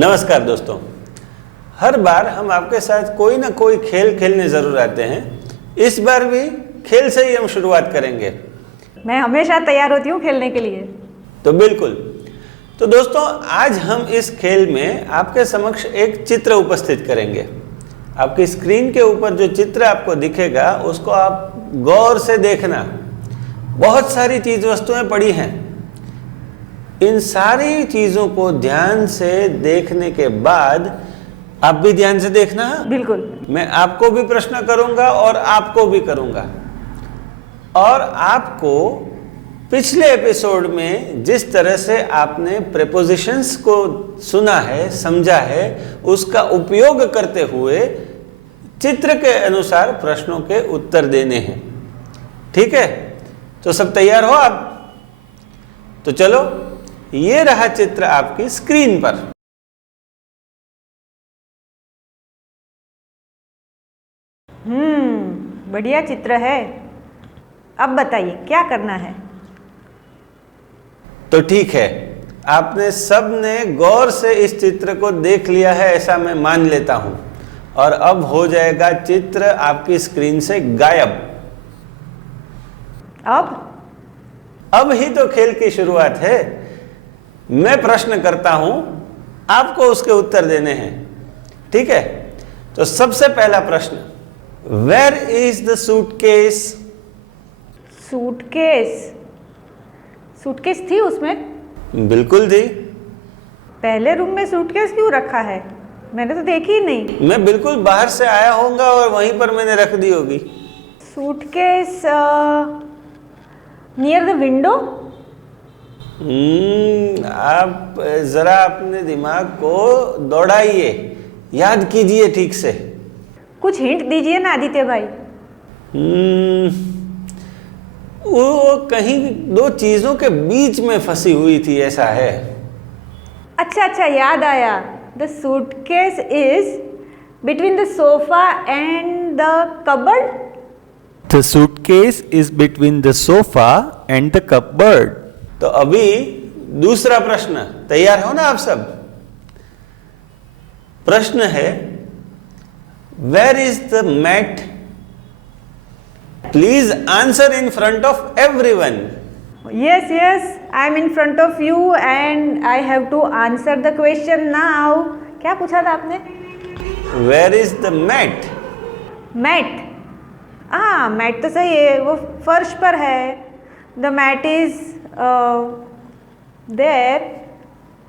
नमस्कार दोस्तों, हर बार हम आपके साथ कोई ना कोई खेल खेलने जरूर आते हैं। इस बार भी खेल से ही हम शुरुआत करेंगे। मैं हमेशा तैयार होती हूँ खेलने के लिए। तो बिल्कुल। तो दोस्तों, आज हम इस खेल में आपके समक्ष एक चित्र उपस्थित करेंगे। आपकी स्क्रीन के ऊपर जो चित्र आपको दिखेगा उसको आप गौर से देखना। बहुत सारी चीज वस्तुएं पड़ी हैं। इन सारी चीजों को ध्यान से देखने के बाद आप भी ध्यान से देखना। बिल्कुल। मैं आपको भी प्रश्न करूंगा और आपको भी करूंगा, और आपको पिछले एपिसोड में जिस तरह से आपने प्रेपोजिशंस को सुना है, समझा है, उसका उपयोग करते हुए चित्र के अनुसार प्रश्नों के उत्तर देने हैं। ठीक है, तो सब तैयार हो आप? तो चलो, ये रहा चित्र आपकी स्क्रीन पर। बढ़िया चित्र है। अब बताइए क्या करना है? तो ठीक है, आपने सबने गौर से इस चित्र को देख लिया है, ऐसा मैं मान लेता हूं। और अब हो जाएगा चित्र आपकी स्क्रीन से गायब। अब ही तो खेल की शुरुआत है। मैं प्रश्न करता हूं, आपको उसके उत्तर देने हैं। ठीक है, तो सबसे पहला प्रश्न, where is the suitcase? Suitcase? Suitcase थी उसमें? बिल्कुल थी। पहले रूम में सूटकेस क्यों रखा है? मैंने तो देखी ही नहीं। मैं बिल्कुल बाहर से आया होऊंगा और वहीं पर मैंने रख दी होगी। Suitcase near the window? आप जरा अपने दिमाग को दौड़ाइए, याद कीजिए ठीक से। कुछ हिंट दीजिए ना आदित्य भाई। वो कहीं दो चीजों के बीच में फंसी हुई थी, ऐसा है। अच्छा, याद आया। The suitcase is between the sofa and the cupboard? The suitcase is between the sofa and the cupboard. तो अभी दूसरा प्रश्न, तैयार हो ना आप सब? प्रश्न है, Where is the mat? Please answer in front of everyone. Yes, I am in front of you and I have to answer the question now. क्या पूछा था आपने? Where is the mat? Mat? Mat तो सही है, वो फर्श पर है। द मैट इज देयर,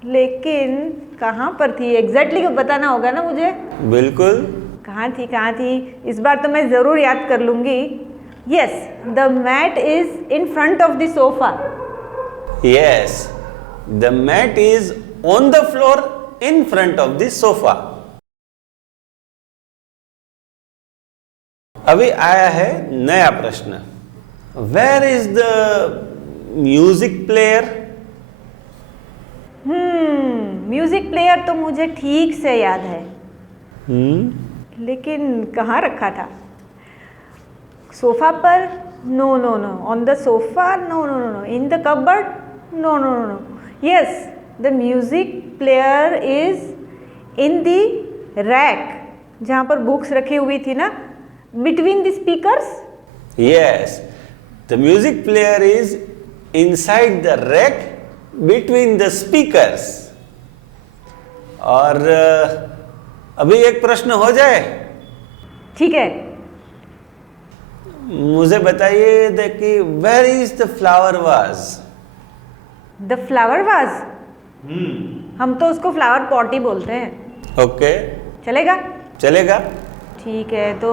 लेकिन कहाँ पर थी एग्जैक्टली बताना होगा ना मुझे। बिल्कुल। कहाँ थी? इस बार तो मैं ज़रूर याद कर लूँगी। Yes, the mat is in front of the sofa. Yes, the mat is on the floor in front of the sofa. अभी आया है नया प्रश्न, where is the music player? Music player तो मुझे ठीक से याद है। लेकिन कहाँ रखा था? सोफा पर? No. On the sofa? No. In the cupboard? No. Yes, the music player is in the rack, जहाँ पर बुक्स रखी हुई थी ना, between the speakers? Yes, the music player is inside the rack between the speakers. और अभी एक प्रश्न हो जाए। ठीक है। मुझे बताइए कि where is the flower vase? The flower vase? हम तो उसको फ्लावर पॉट ही बोलते हैं। ओके, चलेगा। ठीक है, तो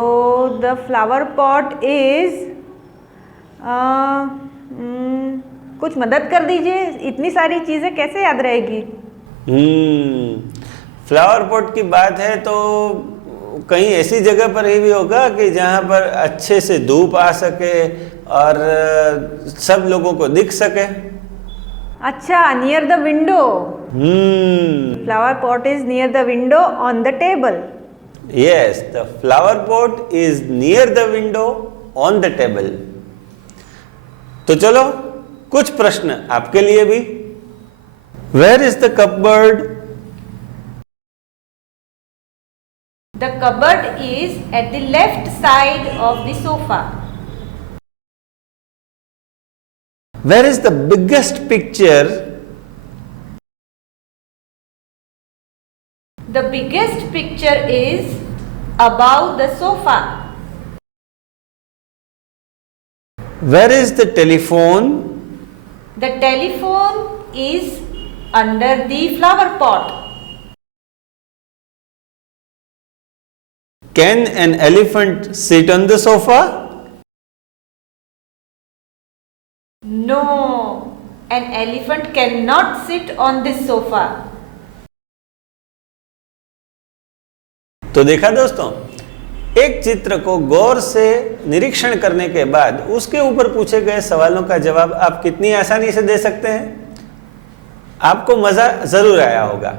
द फ्लावर पॉट इज, कुछ मदद कर दीजिए। इतनी सारी चीजें कैसे याद रहेगी? फ्लावर पॉट की बात है तो कहीं ऐसी जगह पर ही भी होगा कि जहां पर अच्छे से धूप आ सके और सब लोगों को दिख सके। अच्छा, near the window. Flower pot is near the window on the table. Yes, the flower pot is near the window on the table. तो चलो, कुछ प्रश्न आपके लिए भी। Where is the cupboard? The cupboard is at the left side of the sofa. Where is the biggest picture? The biggest picture is above the sofa. Where is the telephone? The telephone is under the flower pot. Can an elephant sit on the sofa? No, an elephant cannot sit on this sofa. तो देखा दोस्तों, एक चित्र को गौर से निरीक्षण करने के बाद उसके ऊपर पूछे गए सवालों का जवाब आप कितनी आसानी से दे सकते हैं। आपको मजा जरूर आया होगा।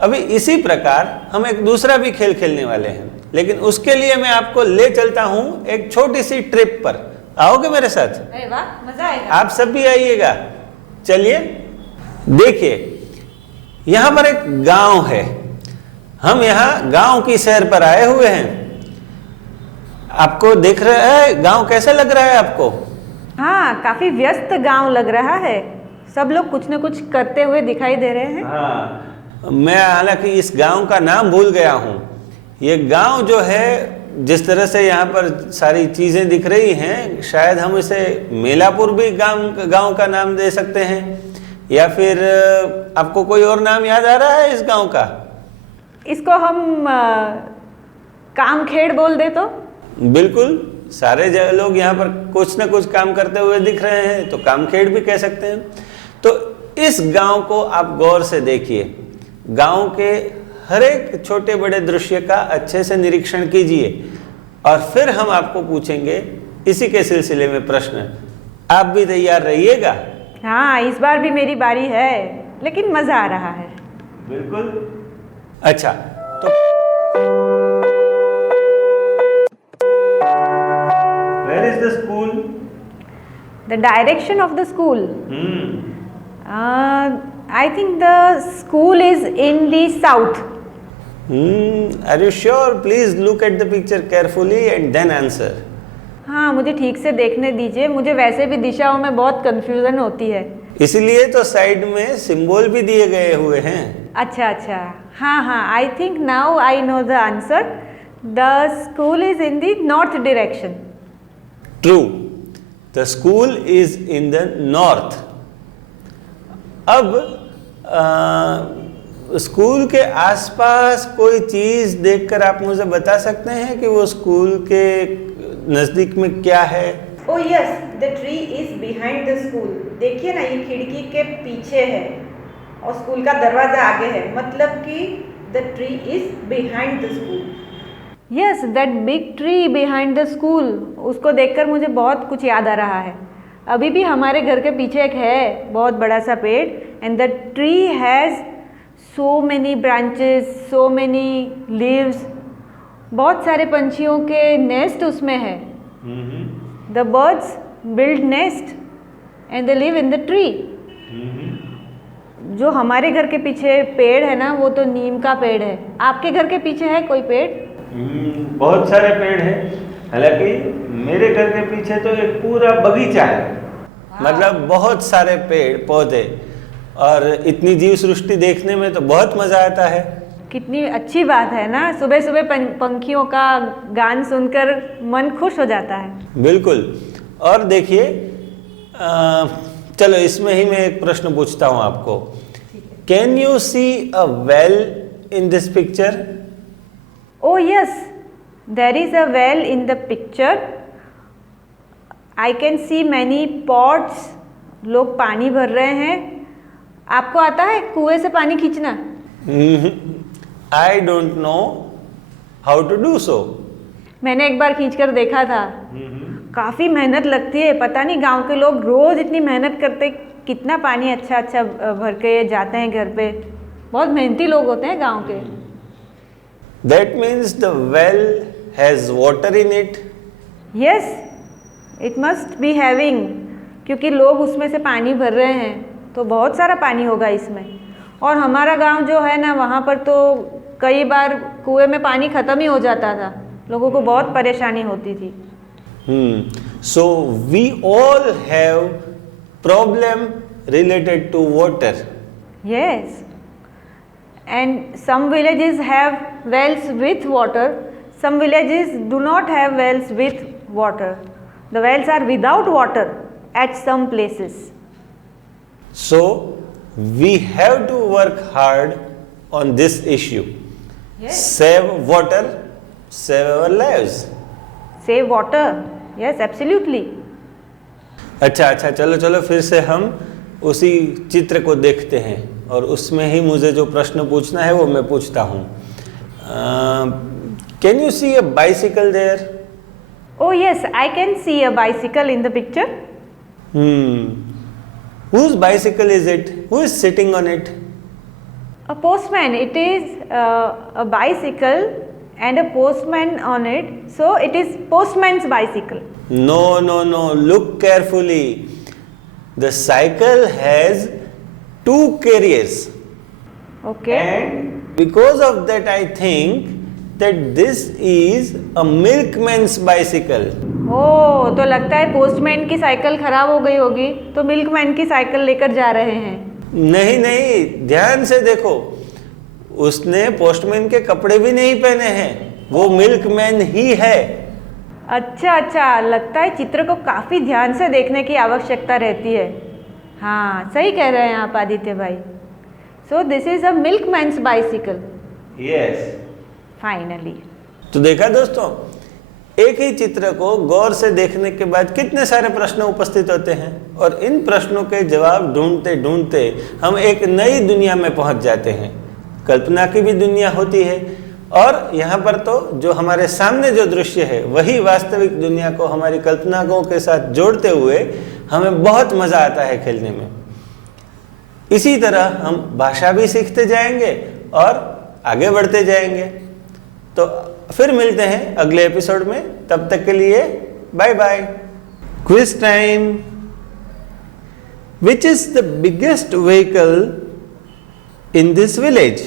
अभी इसी प्रकार हम एक दूसरा भी खेल खेलने वाले हैं, लेकिन उसके लिए मैं आपको ले चलता हूं एक छोटी सी ट्रिप पर। आओगे मेरे साथ? अरे वाह, मजा आएगा। आप सब भी आइएगा। चलिए देखिए, यहां पर एक गांव है। हम यहां गांव की सैर पर आए हुए हैं। आपको देख रहा है गांव कैसा लग रहा है आपको? हाँ, काफी व्यस्त गांव लग रहा है। सब लोग कुछ न कुछ करते हुए दिखाई दे रहे हैं। हाँ, मैं हालांकि इस गांव का नाम भूल गया हूं। ये गांव जो है, जिस तरह से यहाँ पर सारी चीजें दिख रही हैं, शायद हम इसे मेलापुर भी गांव का नाम दे सकते हैं, या फिर आपको कोई और नाम याद आ रहा है इस गांव का? इसको हम कामखेड़ बोल दे तो? बिल्कुल, सारे लोग यहाँ पर कुछ ना कुछ काम करते हुए दिख रहे हैं, तो कामखेड़ भी कह सकते हैं। तो इस गांव को आप गौर से देखिए। गांव के हर एक छोटे बड़े दृश्य का अच्छे से निरीक्षण कीजिए, और फिर हम आपको पूछेंगे इसी के सिलसिले में प्रश्न। आप भी तैयार रहिएगा। हाँ, इस बार भी मेरी बारी है, लेकिन मजा आ रहा है। बिल्कुल। अच्छा, तो Where is the school? The direction of the school. I think the school is in the south. Are you sure? Please look at the picture carefully and then answer. हाँ, मुझे ठीक से देखने दीजिए। मुझे वैसे भी दिशाओं में बहुत कंफ्यूजन होती है। इसलिए तो साइड में सिंबल भी दिए गए हुए हैं। अच्छा अच्छा, हाँ हाँ, I think now I know the answer. The school is in the north direction. True, the school is in the north. अब स्कूल के आसपास कोई चीज देखकर आप मुझे बता सकते हैं कि वो स्कूल के नजदीक में क्या है? Oh yes, the tree is behind the school. देखिए ना, ये खिड़की के पीछे है और स्कूल का दरवाजा आगे है, मतलब कि the tree is behind the school. Yes, that big tree behind the school. उसको देखकर मुझे बहुत कुछ याद आ रहा है। अभी भी हमारे घर के पीछे एक है बहुत बड़ा सा पेड़, and the tree has so many branches, so many leaves. बहुत सारे पंछियों के नेस्ट उसमें है। The birds build nest and they live in the tree. जो हमारे घर के पीछे पेड़ है ना, वो तो नीम का पेड़ है। आपके घर के पीछे है कोई पेड़? बहुत सारे पेड़ हैं। हालांकि मेरे घर के पीछे तो एक पूरा बगीचा है। मतलब बहुत सारे पेड़ पौधे, और इतनी जीव सृष्टि देखने में तो बहुत मजा आता है। कितनी अच्छी बात है ना, सुबह सुबह पंखियों का गान सुनकर मन खुश हो जाता है। बिल्कुल। और देखिए, चलो इसमें ही मैं एक प्रश्न पूछता हूँ आपको। Can you see a well in this picture? Oh yes, there is a well in the picture. I can see many pots. लोग पानी भर रहे हैं। आपको आता है कुएं से पानी खींचना? I don't know how to do so. मैंने एक बार खींचकर देखा था। काफ़ी मेहनत लगती है। पता नहीं गांव के लोग रोज इतनी मेहनत करते, कितना पानी अच्छा अच्छा भर के जाते हैं घर पे। बहुत मेहनती लोग होते हैं गांव के। That means the well has water in it. Yes, it must be having, क्योंकि लोग उसमें से पानी भर रहे हैं, तो बहुत सारा पानी होगा इसमें। और हमारा गांव जो है ना, वहाँ पर तो कई बार कुएं में पानी खत्म ही हो जाता था, लोगों को बहुत परेशानी होती थी। So we all have problem related to water. Yes, and some villages have wells with water, some villages do not have wells with water. The wells are without water at some places. So we have to work hard on this issue. Yes. Save water, save our lives. Save water. Yes, absolutely. अच्छा, चलो चलो फिर से हम उसी चित्र को देखते हैं और उसमें ही मुझे जो प्रश्न पूछना है वो मैं पूछता हूँ। Can you see a bicycle there? Oh yes, I can see a bicycle in the picture. Whose bicycle is it? Who is sitting on it? A postman. It is a bicycle and a postman on it. So it is postman's bicycle. No. Look carefully. The cycle has 2 carriers. Okay. And because of that, I think that this is a milkman's bicycle. ओह, तो लगता है postman की cycle खराब हो गई होगी, तो milkman की साइकिल लेकर जा रहे हैं। नहीं, ध्यान से देखो, उसने पोस्टमैन के कपड़े भी नहीं पहने हैं, वो मिल्कमैन ही है। अच्छा, लगता है चित्र को काफी ध्यान से देखने की आवश्यकता रहती है। हाँ, सही कह रहे हैं आप आदित्य भाई। So this is a milkman's bicycle. Yes, finally. तो देखा दोस्तों, एक ही चित्र को गौर से देखने के बाद कितने सारे प्रश्न उपस्थित होते हैं और इन प्रश्नों के जवाब ढूंढते ढूंढते हम एक नई दुनिया में पहुंच जाते हैं। कल्पना की भी दुनिया होती है और यहाँ पर तो जो हमारे सामने जो दृश्य है वही वास्तविक दुनिया को हमारी कल्पनाओं के साथ जोड़ते हुए हमें बहुत मजा आता है खेलने में। इसी तरह हम भाषा भी सीखते जाएंगे और आगे बढ़ते जाएंगे। तो फिर मिलते हैं अगले एपिसोड में, तब तक के लिए bye bye. Quiz time. Which is the biggest vehicle in this village?